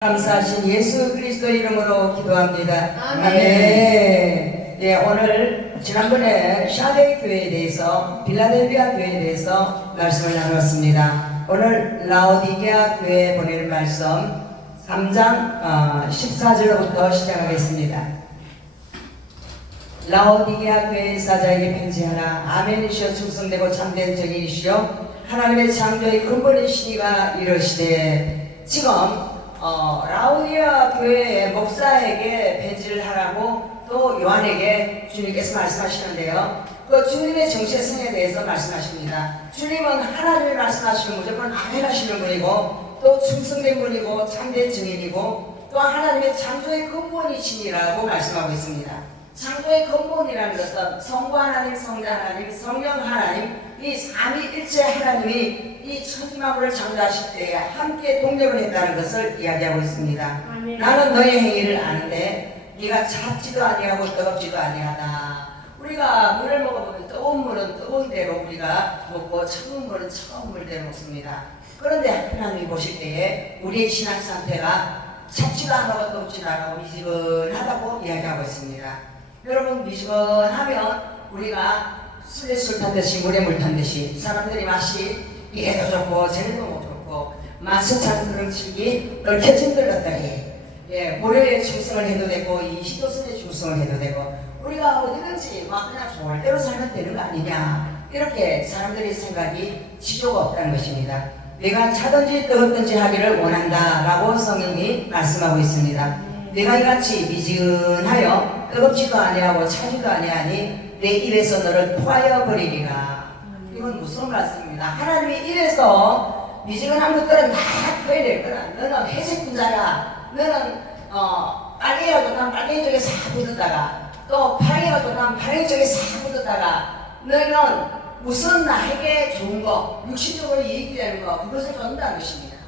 감사하신 예수 그리스도 이름으로 기도합니다. 아멘. 네, 오늘 지난번에 샤데 교회에 대해서 빌라델비아 교회에 대해서 말씀을 나누었습니다. 오늘 라오디게아 교회에 보내는 말씀 3장 14절부터 시작하겠습니다. 라오디게아 교회 사자에게 편지하라. 아멘이시여 충성되고 참된 정인이시여 하나님의 창조의 근본이시니가 이러시되. 지금 라오디게아 교회의 목사에게 편지를 하라고 또 요한에게 주님께서 말씀하시는데요. 그 주님의 정체성에 대해서 말씀하십니다. 주님은 하나님이 말씀하시면 무조건 아멘 하시는 분이고 또 충성된 분이고 참된 증인이고 또 하나님의 창조의 근본이시니라고 말씀하고 있습니다. 창조의 근본이라는 것은 성부 하나님, 성자 하나님, 성령 하나님, 이 삼위일체 하나님이 이 천지만물을 창조하실 때에 함께 동력을 했다는 것을 이야기하고 있습니다. 아멘. 나는 너의 행위를 아는데 네가 찹지도 아니하고 뜨겁지도 아니하다. 우리가 물을 먹어보면 뜨거운 물은 뜨거운 대로 우리가 먹고 차가운 물은 차가운 물대로 먹습니다. 그런데 하나님이 보실 때에 우리의 신앙 상태가 찹지도 않고 뜨겁지도 않고 미지근하다고 이야기하고 있습니다. 여러분, 미지근하면 우리가 술에 술 탄 듯이 물에 물 탄 듯이 사람들이 맛이 이래도 좋고 저래도 못 좋고 맛은 잘 그런치기 얽혀진들 같다니, 고려의 충성을 해도 되고 이시도선의 충성을 해도 되고 우리가 어디든지 막 그냥 좋을 대로 살면 되는 거 아니냐, 이렇게 사람들의 생각이 지조가 없다는 것입니다. 내가 차든지 뜨겁든지 하기를 원한다 라고 성경이 말씀하고 있습니다. 내가 이같이 미지근하여 뜨겁지도 아니하고 차지도 아니하니 내 입에서 너를 토하여 버리리라. 이건 무슨 말씀입니다. 하나님이 입에서 미지근한 것들은 다 토해낼 거라. 너는 회색 분자야. 너는 빨개가 좋다면 빨개 쪽에 싹 묻었다가 또 파랑이가 좋다면 파랑이 쪽에 싹 묻었다가 너는 무슨 나에게 좋은 거, 육신적으로 이익이 되는 거, 그것을 전다는 것입니다.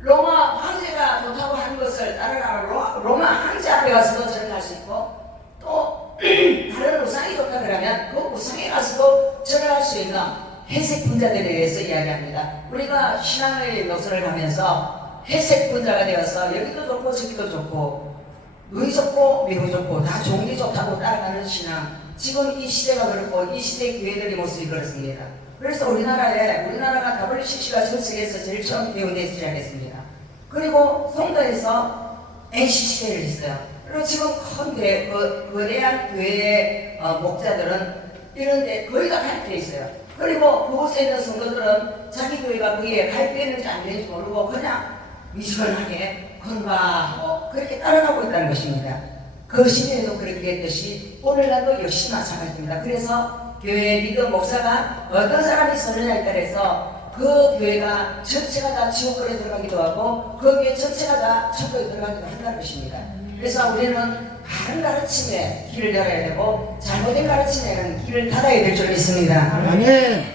로마 황제가 좋다고 하는 것을 따라가고 로마 황제 앞에 가서도 절할 수 있고 또 다른 우상이 좋다 그러면 그 우상에 가서도 절할 수 있는 회색 분자들에 대해서 이야기합니다. 우리가 신앙의 노선을 하면서 회색 분자가 되어서 여기도 좋고 저기도 좋고 눈이 좋고 미국 좋고 다 좋은 게 좋다고 따라가는 신앙, 지금 이 시대가 그렇고 이 시대의 교회들의 모습이 그렇습니다. 그래서 우리나라가 WCC가 전 세계에서 제일 처음 개원되기 시작했습니다. 그리고 송도에서 NCC를 했어요. 그리고 지금 큰 거대한 교회의 목자들은 이런데 거의 다 가입되어 있어요. 그리고 그곳에 있는 성도들은 자기 교회가 거기에 가입되었는지 안 되는지 모르고 그냥 미지근하게 건강하고 그렇게 따라가고 있다는 것입니다. 그 시대에도 그렇게 했듯이 오늘날도 역시 마찬가지입니다. 그래서 교회 리더 목사가 어떤 사람이 서느냐에 따라서 그 교회가 전체가 다 지옥불에 들어가기도 하고 그 교회 전체가 다 천국에 들어가기도 한다는 것입니다. 그래서 우리는 바른 가르침에 길을 열어야 되고 잘못된 가르침에는 길을 닫아야 될 줄 믿습니다. 아멘.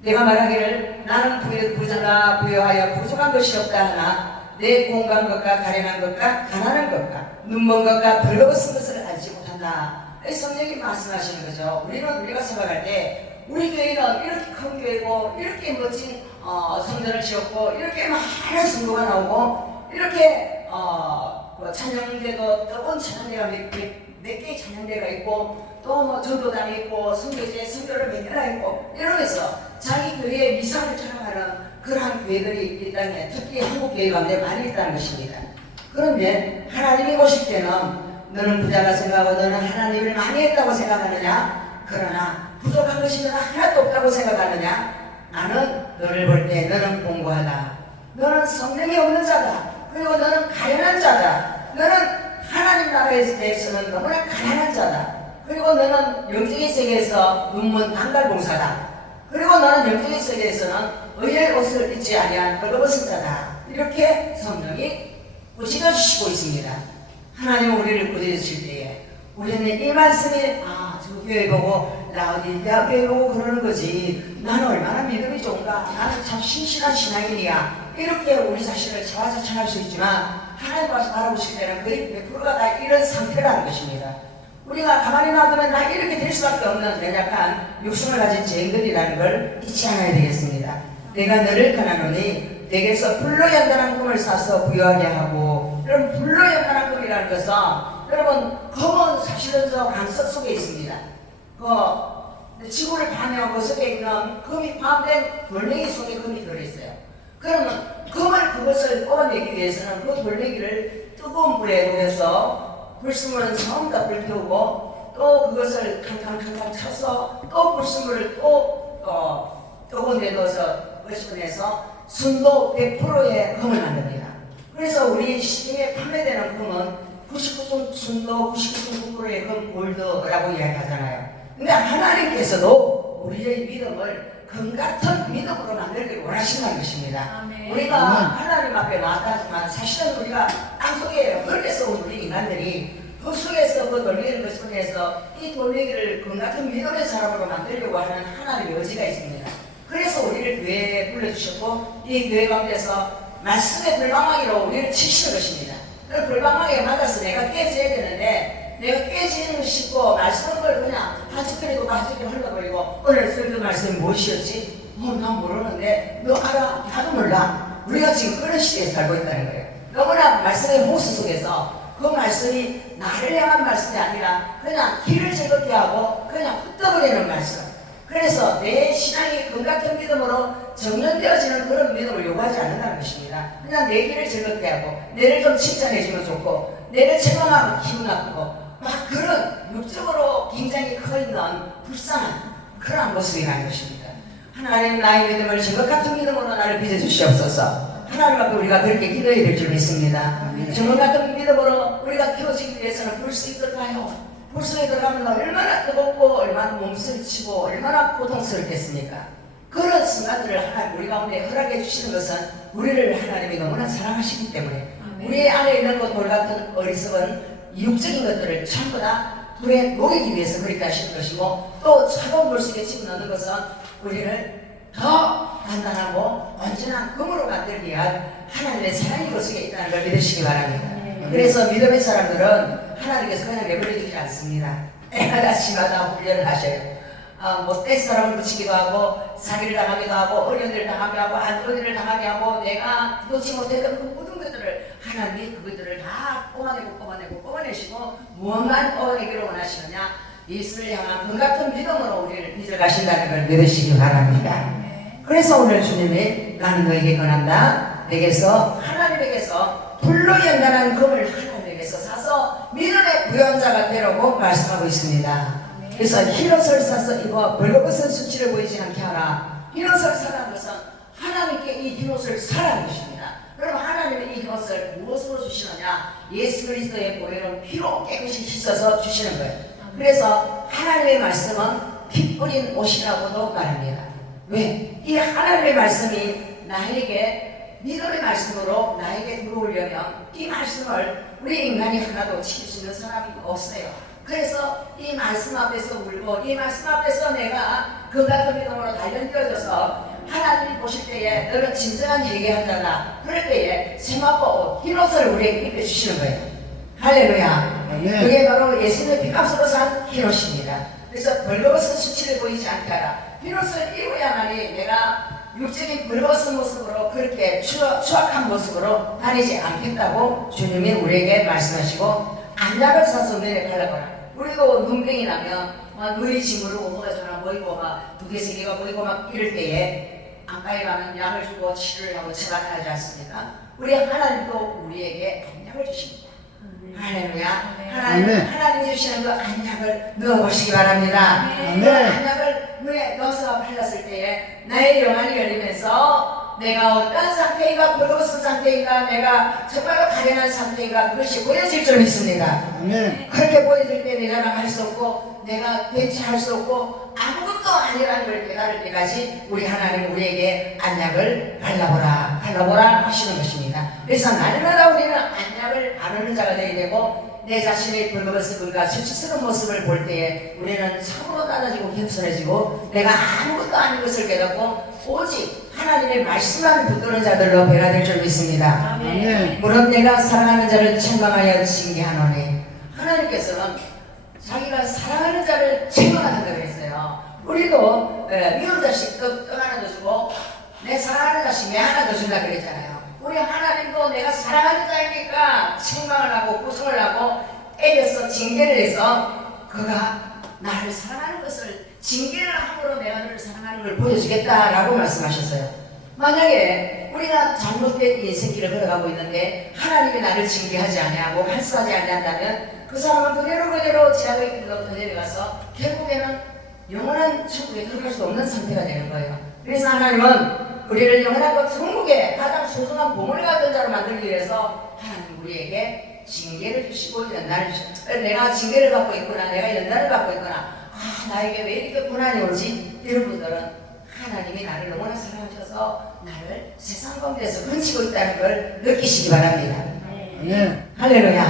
내가 말하기를 나는 부자가 부여하여 부족한 것이 없다 하나 내 공간 것과 가련한 것과 가난한 것과 눈먼 것과 벌거벗은 것을 알지 못한다. 성령이 말씀하시는 거죠. 우리가 생각할 때 우리 교회는 이렇게 큰 교회고 이렇게 멋진 성전을 지었고 이렇게 많은 성도가 나오고 이렇게 찬양대도 뜨거운 찬양대가 몇 개의 찬양대가 있고 또 뭐 전도당이 있고 선교제 선교를 몇 개나 있고 이러면서 자기 교회의 미상을 자랑하는 그러한 교회들이 이 땅에 특히 한국 교회 가운데 많이 있다는 것입니다. 그런데 하나님이 보실 때는 너는 부자가 생각하고 너는 하나님을 많이 했다고 생각하느냐? 그러나 부족한 것이 너는 하나도 없다고 생각하느냐? 나는 너를 볼 때 너는 공고하다. 너는 성령이 없는 자다. 그리고 너는 가련한 자다. 너는 하나님 나라에 대해서는 너무나 가난한 자다. 그리고 너는 영적인 세계에서 눈먼 단갈봉사다. 그리고 너는 영적인 세계에서는 의의 옷을 입지 아니한 벌거벗은 자다. 이렇게 성령이 꾸짖어주시고 있습니다. 하나님은 우리를 꾸짖으실 때에 우리는 이 말씀이 저 교회 보고 라오디게아 교회 보고 그러는 거지 나는 얼마나 믿음이 좋은가, 나는 참 신실한 신앙인이야, 이렇게 우리 자신을 자화자찬할 수 있지만 하나님 와서 바라보실 때는 거의 100%가 다 이런 상태라는 것입니다. 우리가 가만히 놔두면 다 이렇게 될 수밖에 없는 연약한 육성을 가진 죄인들이라는 걸 잊지 않아야 되겠습니다. 내가 너를 권하노니 내게서 불로 연단한 금을 사서 부여하게 하고, 여러분 불로 연단한 금이라는 것은 여러분 검은 사실은 저 강석 속에 있습니다. 그 지구를 반영하고 속에 있는 금이 포함된 돌멩이 속에 금이 들어있어요. 그러면 금을 그것을 뽑아내기 위해서는 그 돌멩이를 뜨거운 불에 놓여서 불순물은 전부 다 불태우고 또 그것을 탕탕탕탕 쳐서 또 불순물을 또 뜨거운 데 넣어서 끄집어내서 순도 100%의 금을 만듭니다. 그래서 우리 시중에 판매되는 금은 99% 순도 99.9%의 금 골드라고 이야기하잖아요. 근데 하나님께서도 우리의 믿음을 금 같은 믿음으로 만들기를 원하신다는 것입니다. 아멘. 우리가 하나님 앞에 나왔다지만 사실은 우리가 땅속에 흙에서 온 우리 인간들이 그 속에서 그 돌멩이를 거쳐내서 이 돌멩이를 금 같은 믿음의 사람으로 만들려고 하는 하나님의 의지가 있습니다. 그래서 우리를 교회에 불러주셨고 이 교회 가운데서 말씀의 불방망이로 우리를 치시는 것입니다. 그 불방망이에 맞아서 내가 깨져야 되는데 내가 깨지는 걸 씹고 말씀을 그냥 하직거리고 하직거리고 흘러버리고 오늘 설교 말씀이 무엇이었지? 난 모르는데 너 알아? 나도 몰라. 우리가 지금 그런 시대에 살고 있다는 거예요. 너무나 말씀의 호수 속에서 그 말씀이 나를 향한 말씀이 아니라 그냥 길을 즐겁게 하고 그냥 흩어버리는 말씀. 그래서 내 신앙이 금 같은 믿음으로 정련되어지는 그런 믿음을 요구하지 않는다는 것입니다. 그냥 내 길을 즐겁게 하고 내를 좀 칭찬해주면 좋고 내를 책망하면 기분 나쁘고 막 그런 육적으로 굉장히 커있는 불쌍한 그런 모습이라는 것입니다. 하나님 나의 믿음을 정것 같은 믿음으로 나를 빚어주시옵소서. 하나님 앞에 우리가 그렇게 기도해야 될 줄 믿습니다. 정것 같은 믿음으로 우리가 키워지기 위해서는 불속에 들어가요. 불속에 들어가면 얼마나 뜨겁고 얼마나 몸서리치고 얼마나 고통스럽겠습니까? 그런 순간들을 하나님 우리 가운데 허락해 주시는 것은 우리를 하나님이 너무나 사랑하시기 때문에 우리 안에 있는 것 돌같은 어리석은 육적인 것들을 전부 다 불에 녹이기 위해서 그렇게 하시는 것이고 또 차가운 물 속에 집어넣는 것은 우리를 더 단단하고 완전한 금으로 만들기 위한 하나님의 사랑이 그 속에 있다는 걸 믿으시기 바랍니다. 그래서 믿음의 사람들은 하나님께서 그냥 내버려두지 않습니다. 때마다 시마다 훈련을 하셔요. 떼 사람을 붙이기도 하고 사기를 당하기도 하고 어려운 일을 당하게 하고 안 좋은 일을 당하게 하고 내가 놓지 못했던 그 모든 것들을 하나님이 그것들을 다 뽑아내시고 무언만 뽑아내기를 원하시느냐 예수를 향한 그 같은 믿음으로 우리를 빚어가신다는 걸 믿으시기 바랍니다. 그래서 오늘 주님이 나는 너에게 권한다. 내게서 하나님에게서 불로 연단한 금을 하나님에게서 사서 믿음의 부여자가 되라고 말씀하고 있습니다. 그래서 흰옷을 사서 입어 벌거벗은 수치를 보이지 않게 하라. 흰옷을 사라는 것은 하나님께 이 흰옷을 사라는 것입니다. 그럼 하나님의 이 흰옷을 무엇으로 주시느냐? 예수 그리스도의 보혈은 피로 깨끗이 씻어서 주시는 거예요. 그래서 하나님의 말씀은 피 뿌린 옷이라고도 말합니다. 왜? 이 하나님의 말씀이 나에게 믿음의 말씀으로 나에게 들어오려면 이 말씀을 우리 인간이 하나도 지킬 수 있는 사람이 없어요. 그래서 이 말씀 앞에서 울고 이 말씀 앞에서 내가 그 같은 믿음으로 단련되어져서 하나님이 보실 때에 너는 진정한 회개한 자다. 그럴 때에 세마포 흰옷을 우리에게 입혀주시는 거예요. 할렐루야. 그게 바로 예수님의 피값으로 산 흰옷입니다. 그래서 벌거벗은 수치를 보이지 않게 하라. 흰옷을 입어야만이 내가 육적인 벌거벗은 모습으로 그렇게 추악한 모습으로 다니지 않겠다고 주님이 우리에게 말씀하시고 안약을 사서 눈에 발라보라. 우리도 눈병이 나면 막 눈이 징그르고 뭐가 전화 보이고 막 두 개, 세 개가 보이고 막 이럴 때에 안과에 가면 약을 주고 치료를 하고 처방하지 않습니까? 우리 하나님도 우리에게 안약을 주십니다. 할렐루야. 하나님 주시는 그 안약을 넣어보시기 바랍니다. 그 안약을 눈에 넣어서 발랐을 때에 나의 영안이 열리면서 내가 어떤 상태인가 벌거벗은 상태인가 내가 정말로 가련한 상태인가 그것이 보여질 줄 믿습니다. 그렇게 보여질 때 내 자랑할 수 없고 내가 대체할 수 없고 아무것도 아니라는 걸 깨달을 때까지 우리 하나님 우리에게 안약을 발라보라 하시는 것입니다. 그래서 날마다 우리는 안약을 바르는 자가 되어야 되고 내 자신의 벌거벗음과 수치스러운 모습을 볼 때에 우리는 참으로 낮아지고 겸손해지고 내가 아무것도 아닌 것을 깨닫고 오직 하나님의 말씀만 붙드는 자들로 변화될 줄 믿습니다. 물론 내가 사랑하는 자를 책망하여 징계하노니 하나님께서는 자기가 사랑하는 자를 책망한다고 했어요. 우리도 미운 자식 떡 하나 더 주고 내 사랑하는 자식 내 하나 더 준다 그랬잖아요. 우리 하나님도 내가 사랑하는 자이니까 책망을 하고 구성을 하고 애려서 징계를 해서 그가 나를 사랑하는 것을 징계를 함으로 내가 너를 사랑하는 걸 보여주겠다라고 말씀하셨어요. 만약에 우리가 잘못된 인생길을 걸어가고 있는데 하나님이 나를 징계하지 아니하고 한수하지 아니한다면 그 사람은 그대로 죄악의 길로 더 내려가서 결국에는 영원한 천국에 들어갈 수 없는 상태가 되는 거예요. 그래서 하나님은 우리를 영원한 것 천국에 가장 소중한 보물을 갖던 자로 만들기 위해서 하나님 우리에게 징계를 주시고 연단을 주시고 내가 징계를 받고 있구나 내가 연단을 받고 있구나 나에게 왜 이렇게 고난이 오지? 이런 분들은 하나님이 나를 너무나 사랑하셔서 나를 세상 가운데서 건지고 있다는 걸 느끼시기 바랍니다. 아멘. 할렐루야.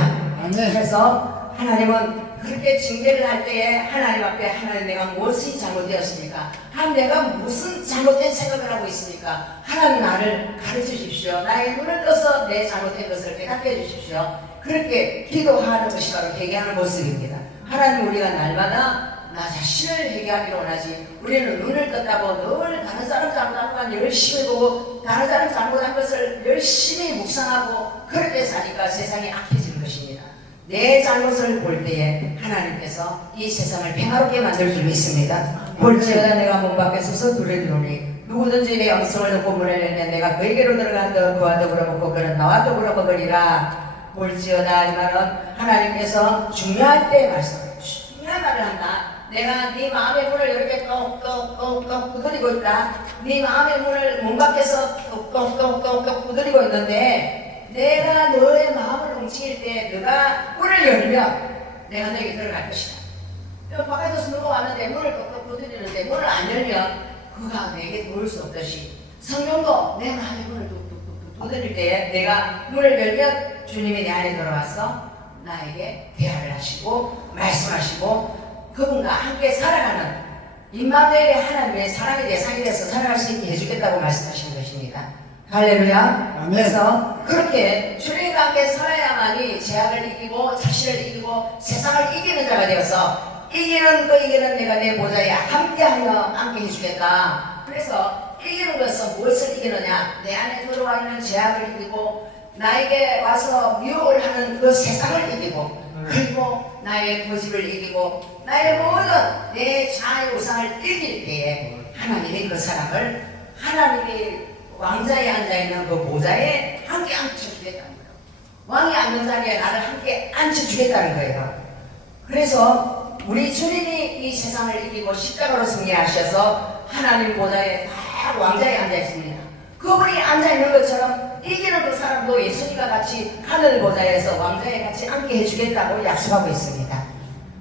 아멘. 그래서 하나님은 그렇게 징계를 할 때에 하나님 앞에 하나님 내가 무엇이 잘못되었습니까? 하나님 내가 무슨 잘못된 생각을 하고 있습니까? 하나님 나를 가르쳐 주십시오. 나의 눈을 떠서 내 잘못된 것을 깨닫게 해주십시오. 그렇게 기도하는 것이 바로 회개하는 모습입니다. 하나님 우리가 날마다 나 자신을 회개하기를 원하지 우리는 눈을 떴다고 늘 다른 사람 잘못한 것만 열심히 보고 다른 사람 잘못한 것을 열심히 묵상하고 그렇게 사니까 세상이 악해지는 것입니다. 내 잘못을 볼 때에 하나님께서 이 세상을 평화롭게 만들 줄 믿습니다. 볼지어다 내가 문 밖에 서서 둘을 들으니 누구든지 내 음성을 듣고 문을 열면 내가 그에게로 들어간다 그와 더불어 먹고 그는 나와 더불어 먹으리라. 볼지어다 이 말은 하나님께서 중요할 때 말씀 중요한 말을 한다. 내가 네 마음의 문을 이렇게 똑똑똑똑 두드리고 있다. 네 마음의 문을 문 밖에서 똑똑똑똑 두드리고 있는데 내가 너의 마음을 움직일 때 너가 문을 열면 내가 너에게 들어갈 것이다. 바깥에서 누가 왔는데 문을 똑똑 두드리는데 문을 안 열면 그가 내게 들어올 수 없듯이 성령도 내 마음의 문을 똑똑똑 두드릴 때에 내가 문을 열면 주님이 내 안에 들어와서 나에게 대화를 하시고 말씀하시고 그분과 함께 살아가는 임마누엘의 하나님의 사랑의 대상이 돼서 살아갈 수 있게 해주겠다고 말씀하시는 것입니다. 할렐루야. 아멘. 그래서 그렇게 주님과 함께 살아야만이 죄악을 이기고 자신을 이기고 세상을 이기는 자가 되어서 이기는 내가 내 보좌에 함께하여 함께 해주겠다. 그래서 이기는 것은 무엇을 이기느냐? 내 안에 들어와 있는 죄악을 이기고 나에게 와서 미혹을 하는 그 세상을 이기고 그리고 나의 고집을 이기고 나의 모든 내 자아의 우상을 이길 때에 하나님이 그 사람을 하나님이 왕자에 앉아있는 그 보좌에 함께 앉혀주겠다는 거예요. 왕이 앉는 자리에 나를 함께 앉혀주겠다는 거예요. 그래서 우리 주님이 이 세상을 이기고 십자가로 승리하셔서 하나님 보좌에 딱 왕자에 앉아있습니다. 그분이 앉아있는 것처럼 이기는 그 사람도 예수님과 같이 하늘 보좌에서 왕자에 같이 함께 해주겠다고 약속하고 있습니다.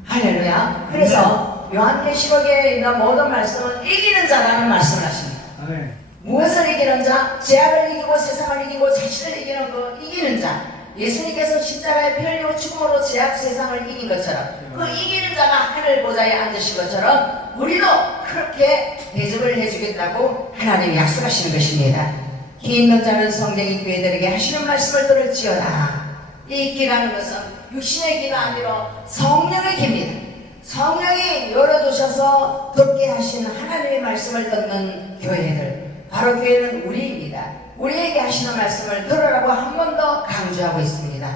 할렐루야. 그래서 요한계시록에 있는 모든 말씀은 이기는 자라는 말씀을 하십니다. 아멘. 무엇을 이기는 자? 죄악을 이기고 세상을 이기고 자신을 이기는 그 이기는 자. 예수님께서 십자가에 피 흘리고 죽음으로 죄악 세상을 이긴 것처럼 그 이기는 자가 하늘 보좌에 앉으신 것처럼 우리도 그렇게 대접을 해주겠다고 하나님이 약속하시는 것입니다. 귀 있는 자는 성령이 그들에게 하시는 말씀을 들을지어다. 이 귀라는 것은 육신의 귀가 아니라 성령의 귀입니다. 성령이 열어주셔서 듣게 하시는 하나님의 말씀을 듣는 교회들, 바로 교회는 우리입니다. 우리에게 하시는 말씀을 들으라고 한 번 더 강조하고 있습니다.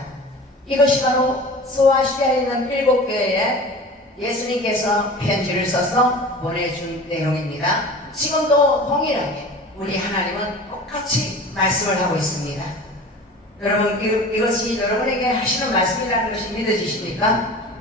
이것이 바로 소아시아에 있는 7교회에 예수님께서 편지를 써서 보내준 내용입니다. 지금도 동일하게 우리 하나님은 똑같이 말씀을 하고 있습니다. 여러분 이것이 여러분에게 하시는 말씀이라는 것이 믿어지십니까?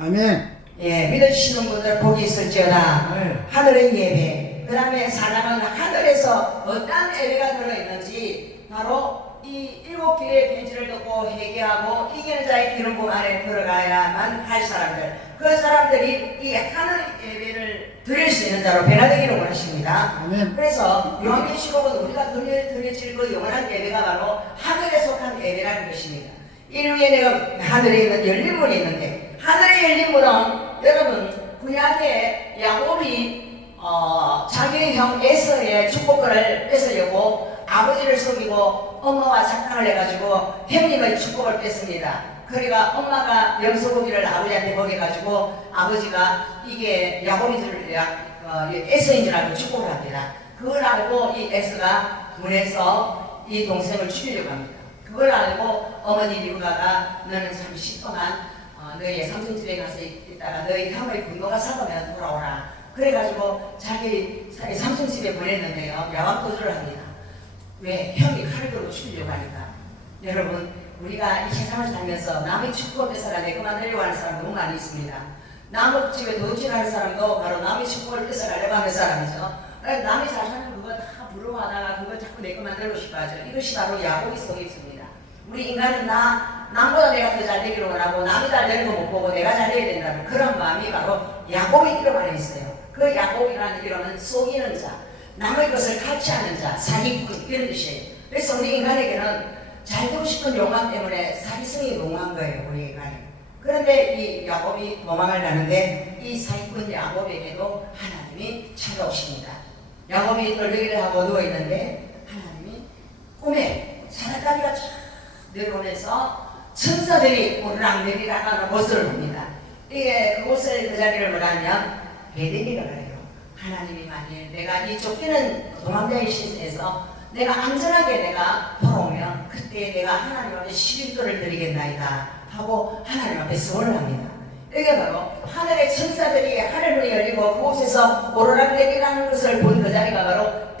아멘. 예, 믿어주시는 분들 복이 있을지어다. 네. 하늘의 예배, 그 다음에 사람은 하늘에서 어떤 예배가 들어있는지 바로 이 7교회의 편지를 듣고 회개하고 이기는 자의 기름 부음 안에 들어가야만 할 사람들, 그 사람들이 이 하늘 예배를 드릴 수 있는 자로 변화되기를 원하십니다. 아멘. 그래서 요한계시록은 우리가 드려질 그 영원한 예배가 바로 하늘에 속한 예배라는 것입니다. 이 위에 내가 하늘에 있는 열린 문이 있는데, 하늘에 열린 문은 여러분 구약에 야곱이 자기의 형 에서의 축복권을 뺏으려고 아버지를 속이고 엄마와 착각을 해가지고 형님의 축복을 뺐습니다. 그러니까 엄마가 염소고기를 아버지한테 먹여가지고 아버지가 이게 야곱인 줄 에서인 줄 알고 축복을 합니다. 그걸 알고 이 에서가 문에서 이 동생을 죽이려고 합니다. 그걸 알고 어머니 리브가가 너는 잠시 동안 너희 삼촌집에 가서 있다가 너희 형의 분노가 사가면 돌아오라. 그래가지고 자기 삼촌집에 보냈는데요. 야왕도주를 합니다. 왜? 형이 칼을 들고 죽이려고 하니까. 여러분, 우리가 이 세상을 살면서 남의 축복을 뺏어가 내 그만 내려고 하는 사람 너무 많이 있습니다. 남의 집에 도둑질하는 사람도 바로 남의 축복을 뺏어가려고 하는 사람이죠. 남이 잘 사는 그거 다 부러워하다가 그걸 자꾸 내 것만 들고 싶어 하죠. 이것이 바로 야곱이 속에 있습니다. 우리 인간은 남보다 내가 더 잘 되기를 원하고 남이 잘 되는 거 못 보고 내가 잘 돼야 된다는 그런 마음이 바로 야곱의 이름 안에 있어요. 그 야곱이라는 이름은 속이는 자, 남의 것을 칼취하는 자, 사기꾼 이런 뜻이에요. 그래서 우리 인간에게는 잘 되고 싶은 욕망 때문에 사기성이 농한 거예요. 우리 인간이. 그런데 이 야곱이 도망을 가는데 이 사기꾼 야곱에게도 하나님이 찾아오십니다. 야곱이 돌베개를 하고 누워있는데 하나님이 꿈에 사다리가 쫙 내려오면서 천사들이 오르락 내리락 하는 모습을 봅니다. 이게 그곳에 그 자리를 뭐라면 베델이라고 해요. 하나님이 만일 내가 이 쫓기는 도망자의 시대에서 내가 안전하게 내가 돌아오면 그때 내가 하나님 앞에 11조를 드리겠나이다 하고 하나님 앞에 소원을 합니다. 이게 바로 하늘의 천사들이 하늘문이 열리고 그곳에서 오르락내리라는 것을 본 그 자리가 바로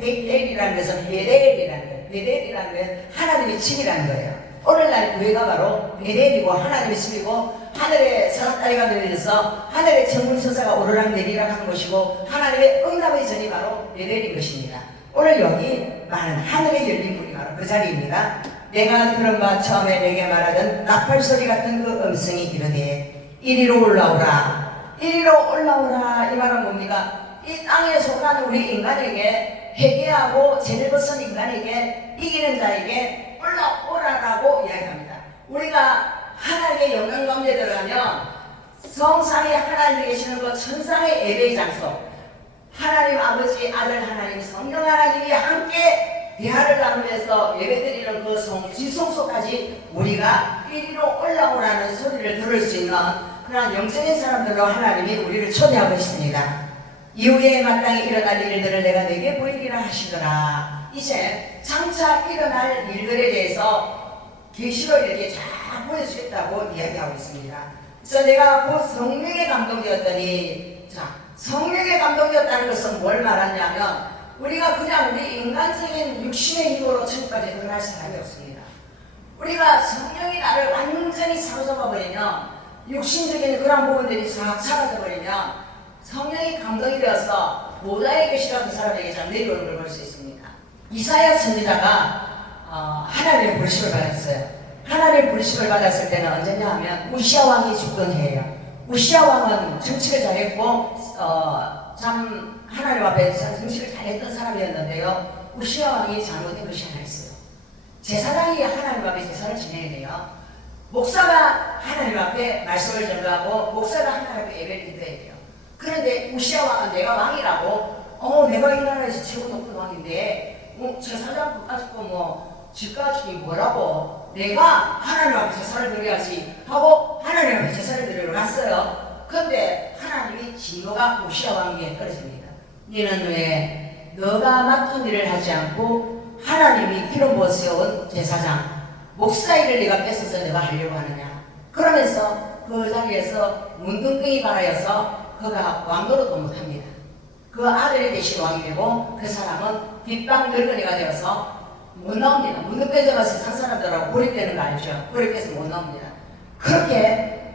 베이텔이라는 것은 베델이라는 거예요. 베델이라는 건 하나님의 집이라는 거예요. 오늘날 교회가 바로 베델이고 하나님의 집이고 하늘에 사다리가 내려져서 하늘의 천문천사가 오르락내리락 하는 것이고 하나님의 응답의 전이 바로 베델인 것입니다. 오늘 여기 많은 하늘의 열린 문이 바로 그 자리입니다. 내가 들은 바 처음에 내게 말하던 나팔소리 같은 그 음성이 이르되 이리로 올라오라 이리로 올라오라. 이 말은 뭡니까? 이 땅에 속한 우리 인간에게 회개하고 죄를 벗은 인간에게 이기는 자에게 올라오라라고 이야기합니다. 우리가 하나님의 영광 가운데 들어가면 성상에 하나님이 계시는 그 천상의 예배의 장소, 하나님 아버지, 아들 하나님, 성령 하나님이 함께 대화를 나누면서 예배드리는 그 지성소까지 우리가 이리로 올라오라는 소리를 들을 수 있는 그런 영적인 사람들로 하나님이 우리를 초대하고 있습니다. 이후에 마땅히 일어날 일들을 내가 내게 보이기라 하시더라. 이제 장차 일어날 일들에 대해서 계시로 이렇게 잘 보여주겠다고 이야기하고 있습니다. 그래서 내가 그 성령에 감동되었더니, 성령에 감동되었다는 것은 뭘 말하냐면 우리가 그냥 우리 인간적인 육신의 힘으로 천국까지 들어갈 사람이 없습니다. 우리가 성령이 나를 완전히 사로잡아 버리면, 육신적인 그런 부분들이 싹 사라져 버리면 성령이 감동이 되어서 보좌에 계시던 그 사람에게 잘 내려오는 걸 볼 수 있습니다. 이사야 선지자가 하나님의 불식을 받았어요. 하나님의 불식을 받았을 때는 언제냐 하면 우시아 왕이 죽던 해예요. 우시아 왕은 정치를 잘했고 참 하나님 앞에 정치를 잘했던 사람이었는데요. 우시아 왕이 잘못된 것이 하나 있어요. 제사장이 하나님 앞에 제사를 지내야 돼요. 목사가 하나님 앞에 말씀을 전가하고 목사가 하나님 앞에 예배를 드려야 돼요. 그런데 우시아 왕은 내가 왕이라고 내가 이 나라에서 최고 높은 왕인데 제사장 가지고 집까지 뭐라고 내가 하나님 앞에 제사를 드려야지 하고 하나님 앞에 제사를 드리러 갔어요. 그런데 하나님이 진노가 우시아 왕에게 떨어집니다. 너는 왜 너가 맡은 일을 하지 않고 하나님이 기름 부어 세운 제사장 목사 일을 네가 뺏어서 내가 하려고 하느냐. 그러면서 그 자리에서 문둥병이 발하여서 그가 왕노릇도 못합니다. 그 아들이 되신 왕이 되고 그 사람은 뒷방 늙은이가 되어서 못 나옵니다. 문둥병자가 세상 사람들하고 고립되는 거 알죠? 고립돼서 못 나옵니다. 그렇게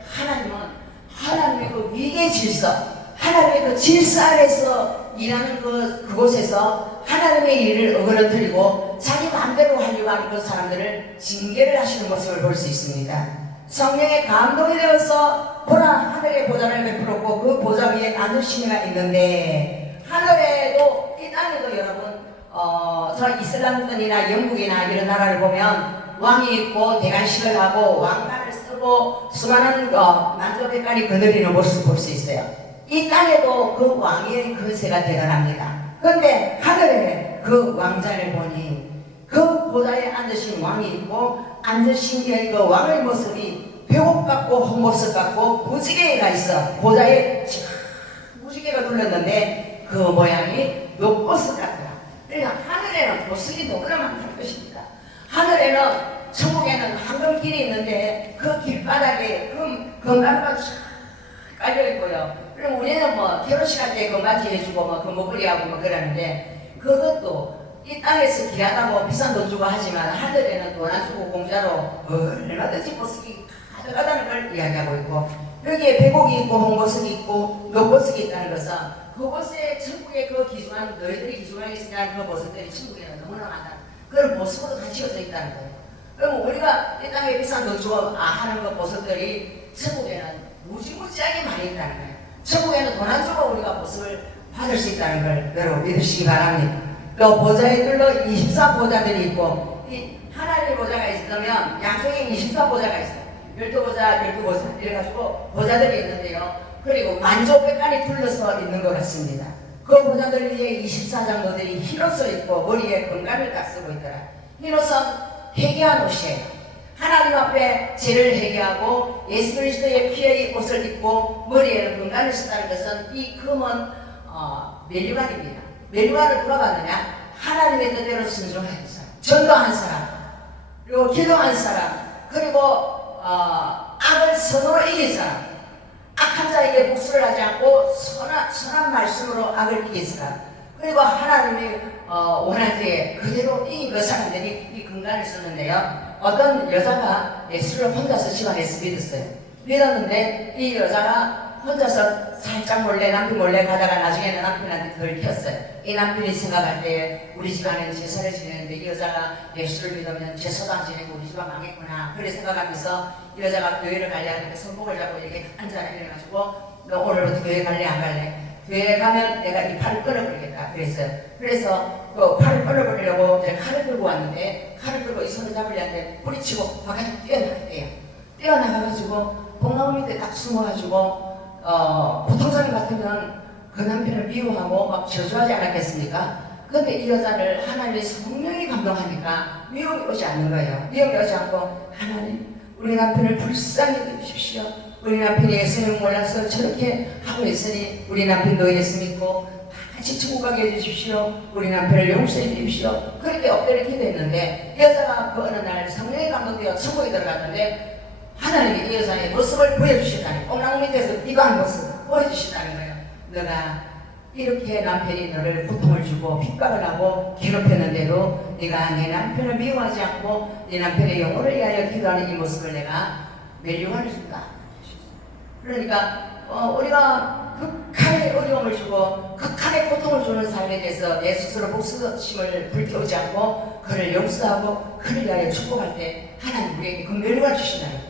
하나님의 그 위계 질서, 하나님의 그 질서 안에서 일하는 그곳에서 하나님의 일을 어그러뜨리고 자기 마음대로 하려고 하는 그 사람들을 징계를 하시는 모습을 볼 수 있습니다. 성령의 감동이 되어서 보라 하늘의 보좌를 베풀었고 그 보좌 위에 앉으시니가 있는데 하늘에도 이 땅에도 여러분 저 이슬람권이나 영국이나 이런 나라를 보면 왕이 있고 대관식을 하고 왕관을 쓰고 수많은 만조백관이 거느리는 모습을 볼 수 있어요. 이 땅에도 그 왕의 거세가 대단합니다. 그런데 하늘에 그 왕자를 보니 그 보좌에 앉으신 왕이 있고 앉으신 그 왕의 모습이 배옥 같고 헛모습 같고 무지개가 있어. 보좌에 무지개가 둘렀는데 그 모양이 녹보석 같더라. 그러니까 하늘에는 보석이 너무나 많을 것입니다. 하늘에는 천국에는 황금길이 있는데 그 길바닥에 금강가 쫙 깔려 있고요. 그럼 우리는 뭐 결혼식 할 때 금바지 해주고 뭐 금목걸이하고 뭐 그러는데 그것도 이 땅에서 귀하다고 비싼 돈 주고 하지만 하늘에는 돈 안 주고 공짜로 얼마든지 보석이 가득하다는 걸 이야기하고 있고 여기에 백옥이 있고 홍보석이 있고 녹보석이 있다는 것은 그곳에 천국에 그 기중한 너희들이 기중하게 있으냐 그 보석들이 천국에는 너무나 많다. 그런 보석으로 다 지어져 있다는 거예요. 그럼 우리가 이 땅에 비싼 돈 주고 하는 그 보석들이 천국에는 무지무지하게 많이 있다는 거예요. 천국에는 돈 안 주고 우리가 보석을 받을 수 있다는 걸 여러분 믿으시기 바랍니다. 또 보좌에 둘러 24보좌들이 있고 이 하나님의 보좌가 있으면 양쪽에 24보좌가 있어요. 12보좌, 12보좌 이래가지고 보좌들이 있는데요. 그리고 만족백관이 둘러서 있는 것 같습니다. 그 보좌들 위에 24장로들이 흰옷을 입고 머리에 건간을 딱 쓰고 있더라. 흰옷은 회개한 옷이에요. 하나님 앞에 죄를 회개하고 예수 그리스도의 피의 옷을 입고 머리에는 건간을 썼다는 것은 이 금은 멸류관입니다. 멸류관을 누가 받느냐? 하나님의 뜻대로 순종한 사람, 전도한 사람, 그리고 기도한 사람, 그리고 악을 선으로 이긴 사람, 악한 자에게 복수를 하지 않고 선한 말씀으로 악을 이긴 사람, 그리고 하나님이 원할 때에 그대로 이긴 그 사람들이 이 건간을 썼는데요. 어떤 여자가 예수를 혼자서 집안에서 믿었어요. 믿었는데 이 여자가 혼자서 살짝 몰래 남편 몰래 가다가 나중에는 남편한테 들켰어요. 이 남편이 생각할 때 우리 집안에는 제사를 지내는데 이 여자가 예수를 믿으면 제사도 안 지내고 우리 집안 망했구나. 그래 생각하면서 이 여자가 교회를 가려 하는데 손목을 잡고 이렇게 앉아라 이래가지고 너 오늘부터 교회 갈래 안 갈래? 교회 가면 내가 이 팔을 끊어버리겠다 그랬어요. 그래서 그 팔을 끊어버리려고 이제 칼을 들고 왔는데 칼을 들고 이 손을 잡으려는데 뿌리치고 바깥에 뛰어나갔대요. 뛰어나가가지고 뽕나무 밑에 딱 숨어가지고 보통 사람 같으면 그 남편을 미워하고 막 저주하지 않았겠습니까? 근데 이 여자를 하나님의 성령이 감동하니까 미움이 오지 않는 거예요. 미움이 오지 않고 하나님 우리 남편을 불쌍히 여기십시오. 우리 남편이 예수님을 몰라서 저렇게 하고 있으니 우리 남편도 예수 믿고 같이 천국 가게 해주십시오. 우리 남편을 용서해 주십시오. 그렇게 엎드려 기도했는데 이 여자가 그 어느 날 성령이 감동되어 천국에 들어갔는데 하나님이 이 여자의 모습을 보여주신다는 거예요. 뽕나무 밑에서 이러한 모습을 보여주신다는 거예요. 너가 이렇게 남편이 너를 고통을 주고 핍박을 하고 괴롭혔는데도 네가 내 남편을 미워하지 않고 네 남편의 영혼을 위하여 기도하는 이 모습을 내가 멸류관을 준다. 그러니까 우리가 극한의 어려움을 주고 극한의 고통을 주는 삶에 대해서 내 스스로 목숨을 불태우지 않고 그를 용서하고 그를 위하여 축복할 때 하나님 우리에게 그 멸류관을 주신다는 거예요.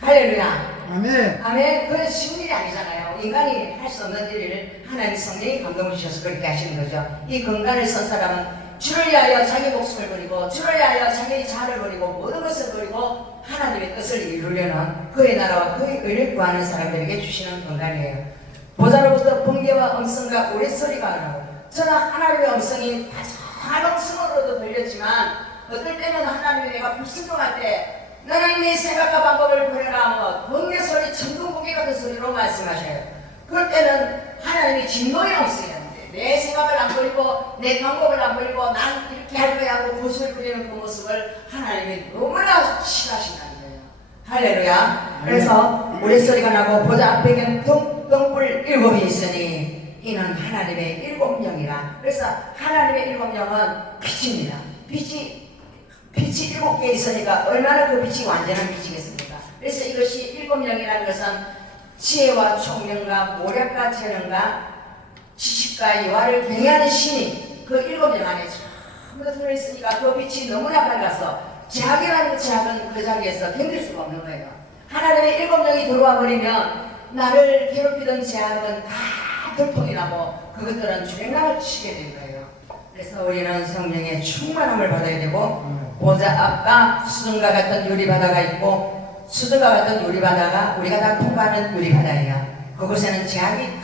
할렐루야. 아멘. 아멘. 그건 쉬운 일이 아니잖아요. 인간이 할 수 없는 일을 하나님 성령이 감동을 주셔서 그렇게 하시는 거죠. 이 건강을 쓴 사람은 주를 위하여 자기 목숨을 버리고 주를 위하여 자기 자를 버리고 모든 것을 버리고 하나님의 뜻을 이루려는 그의 나라와 그의 의를 구하는 사람들에게 주시는 건강이에요. 보좌로부터 번개와 음성과 우레소리가 나고 저는 하나님의 음성이 다양한 음성으로도 들렸지만 어떨 때는 하나님이 내가 불순종할 때 너는 네 생각과 방법을 버려라 번개 소리, 천둥 번개 같은 소리로 말씀하셔요. 그럴 때는 하나님이 진노의 음성이었는데 내 생각을 안 버리고 내 방법을 안 버리고 난 이렇게 할 거야 하고 고집을 부리는 그 모습을 하나님이 너무나 싫어하신다는 거예요. 할렐루야. 그래서 우레소리가 나고 보좌 앞에는 등불 7이 있으니 이는 하나님의 7영이라. 그래서 하나님의 7영은 빛입니다. 빛이 7개 있으니까 얼마나 그 빛이 완전한 빛이겠습니까? 그래서 이것이 7영이라는 것은 지혜와 총명과 모략과 재능과 지식과 이화를 경외하는 신이 그 7영 안에 전부 다 들어있으니까 그 빛이 너무나 밝아서 제약이라는 제약은 그 자리에서 견딜 수가 없는 거예요. 하나님의 7영이 들어와 버리면 나를 괴롭히던 제약은 다 들통이 나고 그것들은 주행랑을 치게 된 거예요. 그래서 우리는 성령의 충만함을 받아야 되고 보좌 앞과 수등과 같은 유리바다가 있고 수등과 같은 유리바다가 우리가 다 통과하는 유리바다예요. 그곳에는 제약이 다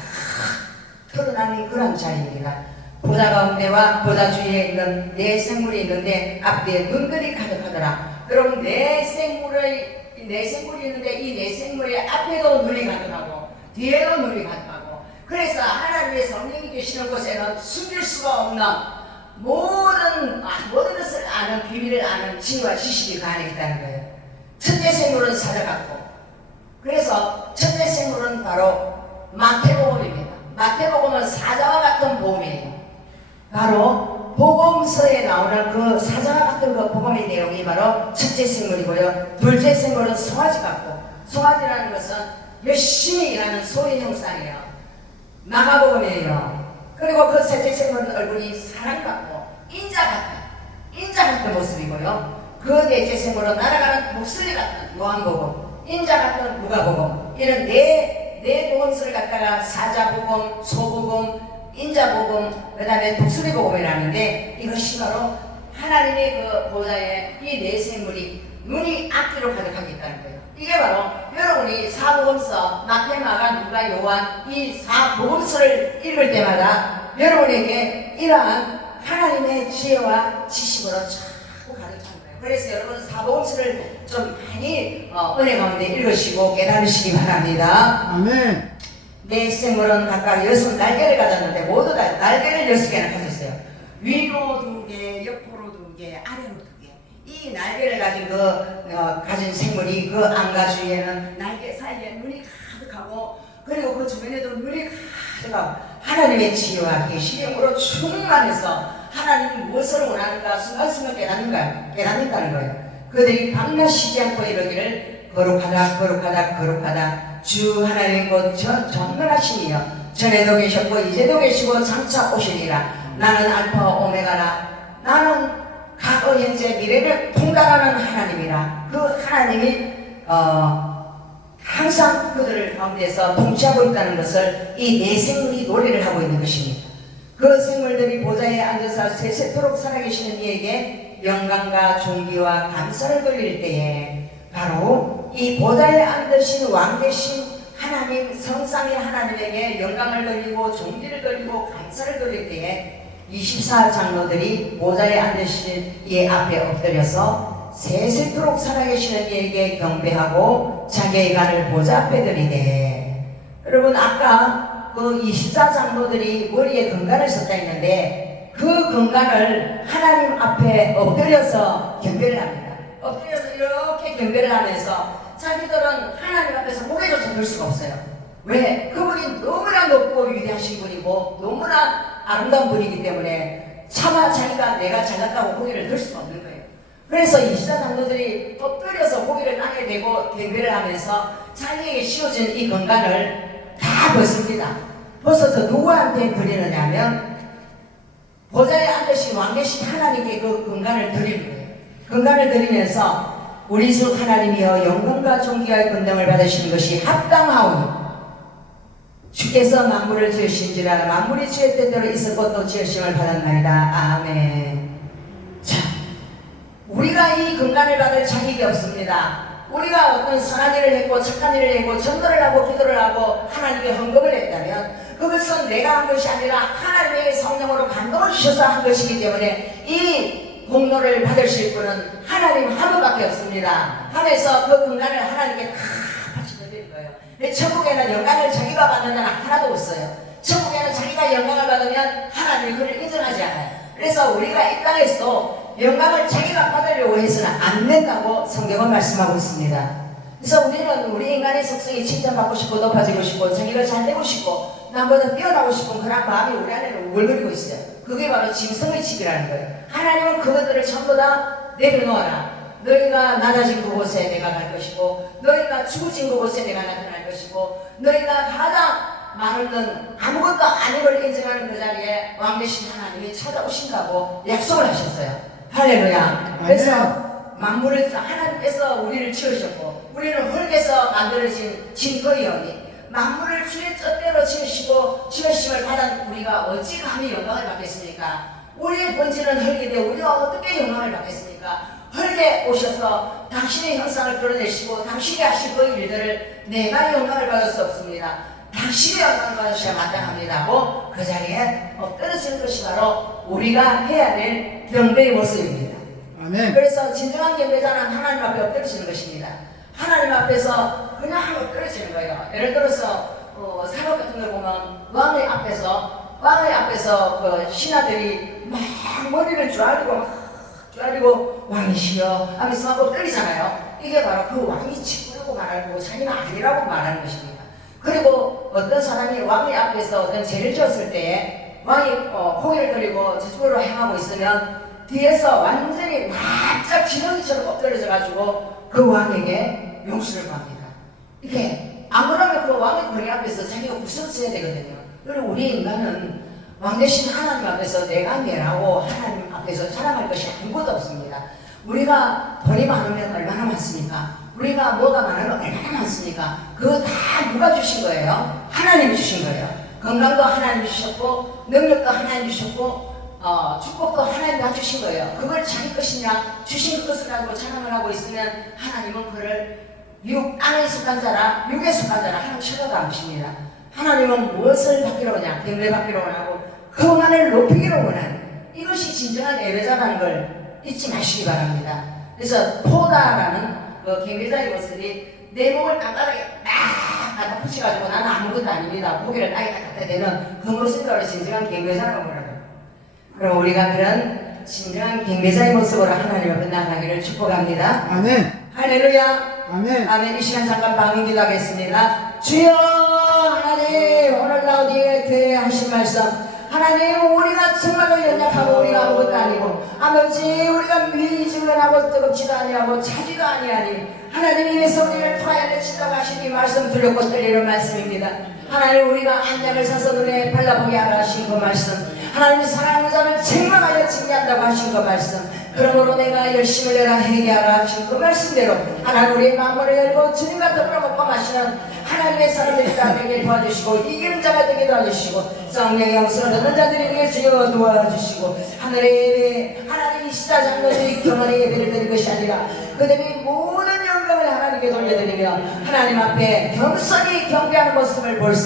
털어나는 그런 자리입니다. 보좌 가운데와 보좌 주위에 있는 네 생물이 있는데 앞뒤에 눈들이 가득하더라. 여러분 네 생물이 있는데 이 네 생물의 앞에도 눈이 가득하고 뒤에도 눈이 가득하고 그래서 하나님의 성령이 계시는 곳에는 숨길 수가 없는 모든 것을 아는 비밀을 아는 지혜와 지식이 가능했다는 거예요. 첫째 생물은 사자같고, 그래서 첫째 생물은 바로 마태복음입니다. 마태복음은 사자와 같은 복음이에요. 바로 복음서에 나오는 그 사자와 같은 그 복음의 내용이 바로 첫째 생물이고요. 둘째 생물은 송아지 같고, 송아지라는 것은 열심히 일하는 소의 형상이에요. 마가복음이에요. 그리고 그 셋째 생물은 얼굴이 사람 같고 인자 같은 모습이고요. 그 넷째 생물은 날아가는 목소리 같은 요한복음, 인자 같은 누가복음, 이런 네 복음서를 갖다가 사자복음, 소복음, 인자복음, 그 다음에 독수리복음이라는데, 이것이 바로 하나님의 그 보좌에 이 네 생물이 눈이 앞뒤로 가득하게 있다는 거예요. 이게 바로 여러분이 사복음서, 마태, 마가, 누가, 요한 이 사복음서를 읽을 때마다 여러분에게 이러한 하나님의 지혜와 지식으로 자꾸 가득한 거예요. 그래서 여러분 사복음서를 좀 많이 은혜 가운데 읽으시고 깨달으시기 바랍니다. 아멘. 네 생물은 각각 6날개를 가졌는데 모두 다 날개를 6개나 가졌어요. 위로 2개, 옆으로 2개, 아래로 2개. 이 날개를 가진 가진 생물이 그 안가 주위에는 날개 사이에 눈이 가득하고, 그리고 그 주변에도 눈이 가득하고 하나님의 지혜와 계시령으로 충만해서 하나님이 무엇을 원하는가 순간순간 깨닫는다는 거예요. 그들이 밤낮 쉬지 않고 이러기를 거룩하다 주 하나님 곧 전능하시니여 전에도 계셨고 이제도 계시고 장차 오시리라. 나는 알파 오메가라. 나는 과거 현재 미래를 통달하는 하나님이라. 그 하나님이 항상 그들을 가운데서 통치하고 있다는 것을 이 네 생물이 노래를 하고 있는 것입니다. 그 생물들이 보좌에 앉아서 세세토록 살아계시는 이에게 영광과 존귀와 감사를 돌릴 때에 바로 이 보좌에 앉으신 왕 되신 하나님, 성삼위 하나님에게 영광을 돌리고 존귀를 돌리고 감사를 돌릴 때에 24장로들이 보좌에 앉으신 이 앞에 엎드려서 세세토록 살아계시는 이에게 경배하고 자기의 간을 보좌 앞에 드리되, 여러분 아까 그 24장로들이 머리에 금관을 썼다 했는데 그 금관을 하나님 앞에 엎드려서 경배를 합니다. 엎드려서 이렇게 경배를 하면서 자기들은 하나님 앞에서 고개조차 들 수가 없어요. 왜? 그분이 너무나 높고 위대하신 분이고 너무나 아름다운 분이기 때문에 차마 자기가 내가 잘났다고 고개를 들 수가 없는 거예요. 그래서 24장로들이 엎드려서 고개를 땅에 대고 경배를 하면서 자기에게 씌워진 이 건강을 다 벗습니다. 벗어서 누구한테 드리느냐면 보좌에 앉으신 왕 되신 하나님께 그 건강을 드리는 거예요. 건강을 드리면서 우리 주 하나님이여 영광과 존귀와 권능을 받으시는 것이 합당하오니 주께서 만물을 지으신지라 만물이 주의 뜻대로 있었고 또 지으심을 받았나이다. 아멘. 자, 우리가 이 건강을 받을 자격이 없습니다. 우리가 어떤 선한 일을 했고 착한 일을 했고 전도를 하고 기도를 하고 하나님께 헌금을 했다면 그것은 내가 한 것이 아니라 하나님의 성령으로 감동을 주셔서 한 것이기 때문에 이 공로를 받으실 분은 하나님 한 분밖에 없습니다. 하면서 그 건강을 하나님께 다 바쳐드리는 거예요. 천국에는 영광을 자기가 받는 자는 하나도 없어요. 천국에는 자기가 영광을 받으면 하나님이 그를 인정하지 않아요. 그래서 우리가 이 땅에서도 영광을 자기가 받으려고 해서는 안 된다고 성경은 말씀하고 있습니다. 그래서 우리는 우리 인간의 속성이 칭찬받고 싶고 높아지고 싶고 자기가 잘 되고 싶고 남보다 뛰어나고 싶은 그런 마음이 우리 안에는 우글거리고 있어요. 그게 바로 짐승의 집이라는 거예요. 하나님은 그것들을 전부 다 내려놓아라. 너희가 낮아진 그곳에 내가 갈 것이고 너희가 죽어진 그곳에 내가 나타날 것이고 너희가 가장 많은 아무것도 아님을 인정하는 그 자리에 왕 되신 하나님이 찾아오신다고 약속을 하셨어요. 할렐루야. 그래서 만물을 하나님께서 우리를 지으셨고 우리는 흙에서 만들어진 진토이오니 만물을 주의 뜻대로 지으시고 지으심을 받은 우리가 어찌 감히 영광을 받겠습니까? 우리의 본질은 흙인데 우리가 어떻게 영광을 받겠습니까? 흙에 오셔서 당신의 형상을 드러내시고 당신이 하신 그 일들을 내가 영광을 받을 수 없습니다. 당신의 영광을 받으셔야 마땅합니다고 그 자리에 엎드러지는 것이 바로 우리가 해야 될 경배의 모습입니다. 아멘. 그래서 진정한 경배자는 하나님 앞에 엎드러지는 것입니다. 하나님 앞에서 그냥 엎드러지는 거예요. 예를 들어서 산업 같은 걸 보면 왕의 앞에서 그 신하들이 막 머리를 쪼아리고 왕이시여 하면서 막 엎드리잖아요. 이게 바로 그 왕이 친구라고 말하고 자기는 아니라고 말하는 것입니다. 그리고 어떤 사람이 왕의 앞에서 어떤 죄를 지었을 때에 왕이 고개를 들이고 저쪽으로 행하고 있으면 뒤에서 완전히 바짝 지렁이처럼 엎드려져 가지고 그 왕에게 용서를 구합니다. 이게 안 그러면 그 왕의 권위 앞에서 자기가 부서져야 되거든요. 그리고 우리 인간은 왕 대신 하나님 앞에서 내가 내라고 하나님 앞에서 자랑할 것이 아무것도 없습니다. 우리가 돈이 많으면 얼마나 많습니까? 우리가 뭐가 많으면 얼마나 많습니까? 그거 다 누가 주신 거예요? 하나님이 주신 거예요. 건강도 하나님이 주셨고 능력도 하나님이 주셨고 축복도 하나님이 다 주신 거예요. 그걸 자기 것이냐 주신 것을 가지고 자랑을 하고 있으면 하나님은 그를 땅에 속한 자라 육에 속한 자라 하나님 쳐다도 안 보십니다. 하나님은 무엇을 받기로 원하냐? 경배 받기로 원하고 그만을 높이기로 원하는 이것이 진정한 예배자라는 걸 잊지 마시기 바랍니다. 그래서 포다라는 그 경배자의 모습이 내 목을 땅바닥에 딱 갖다 붙여가지고 나는 아무것도 아닙니다. 고개를 땅에 딱 갖다 대는 그 모습으로 진정한 경배자라고 말합니다. 그럼 우리가 그런 진정한 경배자의 모습으로 하나님 앞에 나가기를 축복합니다. 아멘. 할렐루야. 아멘. 아멘. 이 시간 잠깐 방언 기도하겠습니다. 주여 하나님 오늘 라우디에 교회 하신 말씀 하나님 우리가 정말로 연약하고 우리가 아무것도 아니고 아버지 우리가 미지근하고 뜨겁지도 아니하고 차지도 아니하니 하나님 입에서 우리를 통하여 내친다고 하신 이 말씀 들렸고 들리는 말씀입니다. 하나님 우리가 안장을 사서 눈에 발라보게 하라 하신 그 말씀 하나님 사랑하는 자를 책망하여 징계한다고 하신 그 말씀 그러므로 내가 열심을 내라 회개하라 하신 그 말씀대로 하나님 우리의 마음을 열고 주님과 더불어 먹고 마시는 하나님의 사람들이 되게 도와주시고 이기는 자가 되게 도와주시고 성령의 영성을 얻는 자들이 되게 주여 도와주시고 하늘의 하나님이 십자장로들이 경건의 예배를 드릴 것이 아니라 그들이 모든 영광을 하나님께 돌려드리며 하나님 앞에 겸손히 경배하는 모습을 볼 수